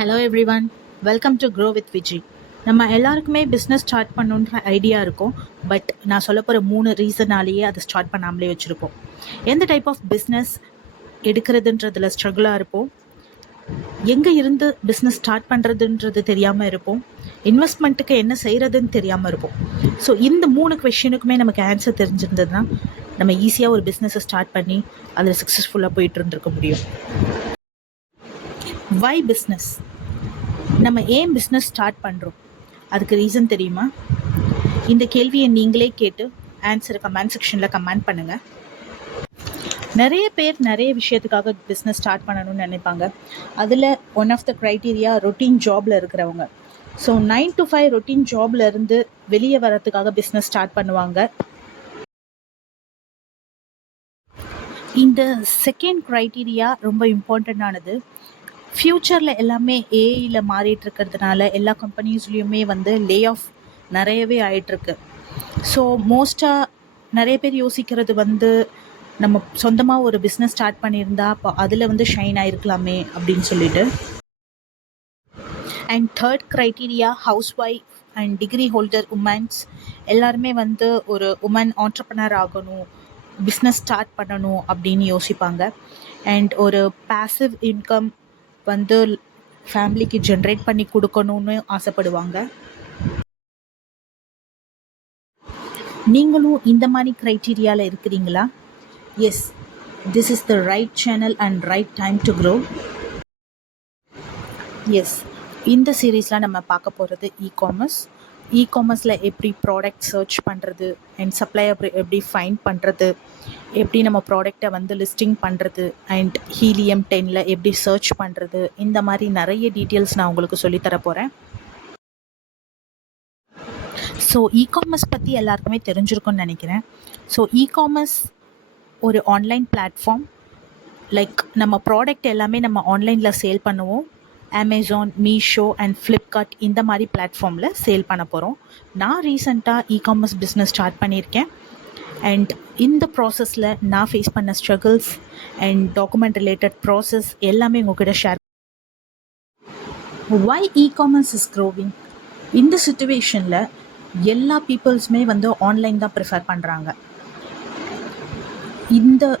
Hello everyone, welcome to grow with Viji. நம்ம எல்லாருக்குமே business start பண்ணணுன்ற ஐடியா இருக்கும். பட் நான் சொல்ல போகிற 3 ரீசனாலேயே அதை ஸ்டார்ட் பண்ணாமலே வச்சுருப்போம். எந்த டைப் ஆஃப் பிஸ்னஸ் எடுக்கிறதுன்றதில் ஸ்ட்ரகிளாக இருப்போம், எங்கே இருந்து பிஸ்னஸ் ஸ்டார்ட் பண்ணுறதுன்றது தெரியாமல் இருப்போம், இன்வெஸ்ட்மெண்ட்டுக்கு என்ன செய்கிறதுன்னு தெரியாமல் இருப்போம். ஸோ இந்த 3 கொஷினுக்குமே நமக்கு ஆன்சர் தெரிஞ்சிருந்ததுன்னா நம்ம ஈஸியாக ஒரு பிஸ்னஸை ஸ்டார்ட் பண்ணி அதில் சக்ஸஸ்ஃபுல்லாக போயிட்டு இருந்திருக்க முடியும். வை பிஸ்னஸ்? நம்ம ஏன் பிஸ்னஸ் ஸ்டார்ட் பண்ணுறோம், அதுக்கு ரீசன் தெரியுமா? இந்த கேள்வியை நீங்களே கேட்டு ஆன்சரை கமெண்ட் செக்ஷனில் கமெண்ட் பண்ணுங்கள். நிறைய பேர் நிறைய விஷயத்துக்காக பிஸ்னஸ் ஸ்டார்ட் பண்ணணும்னு நினைப்பாங்க. அதில் one of the criteria routine ஜாபில் இருக்கிறவங்க. ஸோ 9 to 5 ரொட்டீன் ஜாபில் இருந்து வெளியே வரத்துக்காக பிஸ்னஸ் ஸ்டார்ட் பண்ணுவாங்க. இந்த செகண்ட் க்ரைட்டீரியா ரொம்ப இம்பார்ட்டண்ட்டானது. ஃப்யூச்சரில் எல்லாமே ஏஐயில் மாறிட்டு இருக்கிறதுனால எல்லா கம்பெனிஸ்லேயுமே லே ஆஃப் நிறையவே ஆகிட்டுருக்கு. ஸோ மோஸ்ட்டாக நிறைய பேர் யோசிக்கிறது நம்ம சொந்தமாக ஒரு பிஸ்னஸ் ஸ்டார்ட் பண்ணியிருந்தா அப்போ அதில் ஷைன் ஆகிருக்கலாமே அப்படின்னு சொல்லிட்டு. And third criteria, house wife and degree holder women's எல்லாருமே ஒரு உமன் ஆண்டர்ப்ரனர் ஆகணும், பிஸ்னஸ் ஸ்டார்ட் பண்ணணும் அப்படின்னு யோசிப்பாங்க. அண்ட் ஒரு பாசிவ் இன்கம் ஃபேமிலிக்கு ஜென்ரேட் பண்ணி கொடுக்கணும்னு ஆசைப்படுவாங்க. நீங்களும் இந்த மாதிரி க்ரைட்டீரியாவில் இருக்கிறீங்களா? Yes, this is the right channel and right time to grow. Yes, இந்த சீரீஸில் நம்ம பார்க்க போகிறது இகாமர்ஸில் எப்படி ப்ராடக்ட் சர்ச் பண்ணுறது அண்ட் சப்ளையர் எப்படி ஃபைண்ட் பண்ணுறது, எப்படி நம்ம ப்ராடக்டை லிஸ்டிங் பண்ணுறது அண்ட் ஹீலியம் 10 எப்படி சர்ச் பண்ணுறது, இந்த மாதிரி நிறைய டீட்டெயில்ஸ் நான் உங்களுக்கு சொல்லித்தர போகிறேன். ஸோ இகாமர்ஸ் பற்றி எல்லாருக்குமே தெரிஞ்சிருக்கும்னு நினைக்கிறேன். ஸோ இகாமர்ஸ் ஒரு ஆன்லைன் பிளாட்ஃபார்ம். லைக் நம்ம ப்ராடக்ட் எல்லாமே நம்ம ஆன்லைனில் சேல் பண்ணுவோம். அமேசான், மீஷோ அண்ட் ஃப்ளிப்கார்ட் இந்த மாதிரி பிளாட்ஃபார்மில் சேல் பண்ண போகிறோம். நான் ரீசெண்டாக இகாமர்ஸ் பிஸ்னஸ் ஸ்டார்ட் பண்ணியிருக்கேன். அண்ட் இந்த ப்ராசஸில் நான் ஃபேஸ் பண்ண struggles and document related process எல்லாமே உங்கள்கிட்ட share. Why ecommerce is growing? இந்த சுச்சுவேஷனில் எல்லா பீப்புள்ஸுமே ஆன்லைன் தான் ப்ரிஃபர் பண்ணுறாங்க.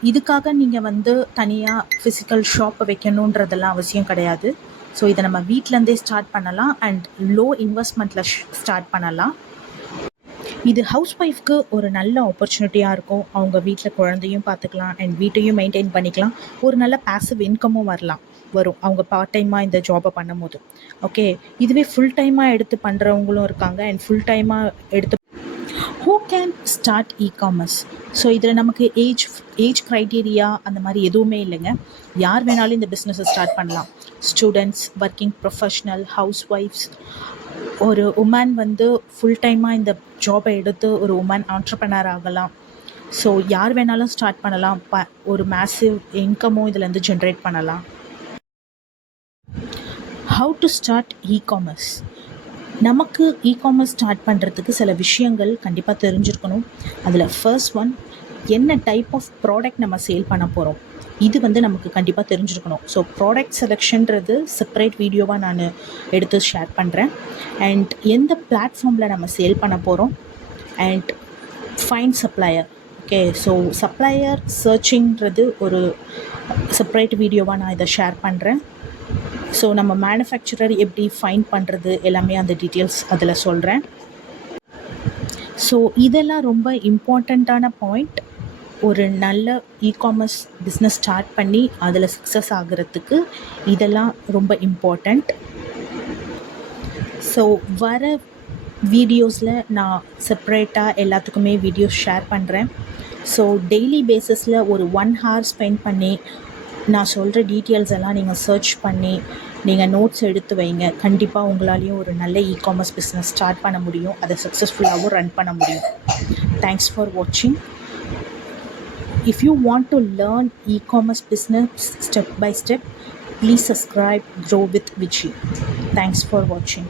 இதுக்காக நீங்கள் தனியாக ஃபிசிக்கல் ஷாப்பை வைக்கணுன்றதெல்லாம் அவசியம் கிடையாது. ஸோ இதை நம்ம வீட்டிலேருந்தே ஸ்டார்ட் பண்ணலாம் அண்ட் லோ இன்வெஸ்ட்மெண்ட்டில் ஸ்டார்ட் பண்ணலாம். இது ஹவுஸ் ஒய்ஃப்க்கு ஒரு நல்ல ஆப்பர்ச்சுனிட்டியாக இருக்கும். அவங்க வீட்டில் குழந்தையும் பார்த்துக்கலாம் அண்ட் வீட்டையும் மெயின்டைன் பண்ணிக்கலாம். ஒரு நல்ல பாசிவ் இன்கமும் வரும் அவங்க பார்ட் டைமாக இந்த ஜாபை பண்ணும் போது. ஓகே, இதுவே ஃபுல் டைமாக எடுத்து பண்ணுறவங்களும் இருக்காங்க அண்ட் ஃபுல் டைமாக எடுத்து. Who can start e-commerce? So இதில் நமக்கு ஏஜ் க்ரைட்டீரியா அந்த மாதிரி எதுவுமே இல்லைங்க. யார் வேணாலும் இந்த பிஸ்னஸை ஸ்டார்ட் பண்ணலாம். ஸ்டூடெண்ட்ஸ், ஒர்க்கிங் ப்ரொஃபஷ்னல், ஹவுஸ் ஒய்ஃப்ஸ், ஒரு உமன் ஃபுல் டைமாக இந்த ஜாபை எடுத்து ஒரு உமன் ஆண்டர்ப்ரனர் ஆகலாம். ஸோ யார் வேணாலும் ஸ்டார்ட் பண்ணலாம். ஒரு மேசிவ் இன்கமும் இதிலேருந்து ஜென்ரேட் பண்ணலாம். How to start e-commerce? நமக்கு இகாமர்ஸ் ஸ்டார்ட் பண்ணுறதுக்கு சில விஷயங்கள் கண்டிப்பாக தெரிஞ்சிருக்கணும். அதில் ஃபர்ஸ்ட் ஒன், என்ன டைப் ஆஃப் ப்ராடக்ட் நம்ம சேல் பண்ண போகிறோம், இது நமக்கு கண்டிப்பாக தெரிஞ்சிருக்கணும். ஸோ ப்ராடக்ட் செலெக்ஷன்றது செப்பரேட் வீடியோவாக நான் எடுத்து ஷேர் பண்ணுறேன். அண்ட் எந்த பிளாட்ஃபார்மில் நம்ம சேல் பண்ண போகிறோம் and find supplier. Okay, so supplier சர்ச்சிங்கிறது ஒரு செப்பரேட் வீடியோவாக நான் இதை ஷேர் பண்ணுறேன். ஸோ நம்ம மேனுஃபேக்சரர் எப்படி ஃபைண்ட் பண்ணுறது எல்லாமே அந்த டீட்டெயில்ஸ் அதில் சொல்கிறேன். ஸோ இதெல்லாம் ரொம்ப இம்பார்ட்டண்ட்டான பாயிண்ட். ஒரு நல்ல இகாமர்ஸ் பிஸ்னஸ் ஸ்டார்ட் பண்ணி அதில் சக்ஸஸ் ஆகிறதுக்கு இதெல்லாம் ரொம்ப இம்பார்ட்டண்ட். ஸோ வர வீடியோஸில் நான் செப்ரேட்டாக எல்லாத்துக்குமே வீடியோஸ் ஷேர் பண்ணுறேன். ஸோ டெய்லி பேஸஸில் ஒரு 1 hour ஸ்பெண்ட் பண்ணி நான் சொல்கிற டீட்டெயில்ஸ் எல்லாம் நீங்கள் சர்ச் பண்ணி நீங்கள் நோட்ஸ் எடுத்து வைங்க. கண்டிப்பாக உங்களாலேயும் ஒரு நல்ல இகாமர்ஸ் பிஸ்னஸ் ஸ்டார்ட் பண்ண முடியும், அதை சக்ஸஸ்ஃபுல்லாகவும் ரன் பண்ண முடியும். தேங்க்ஸ் ஃபார் வாட்சிங். If you want to learn e-commerce business step by step, please subscribe Grow with Vichi. Thanks for watching.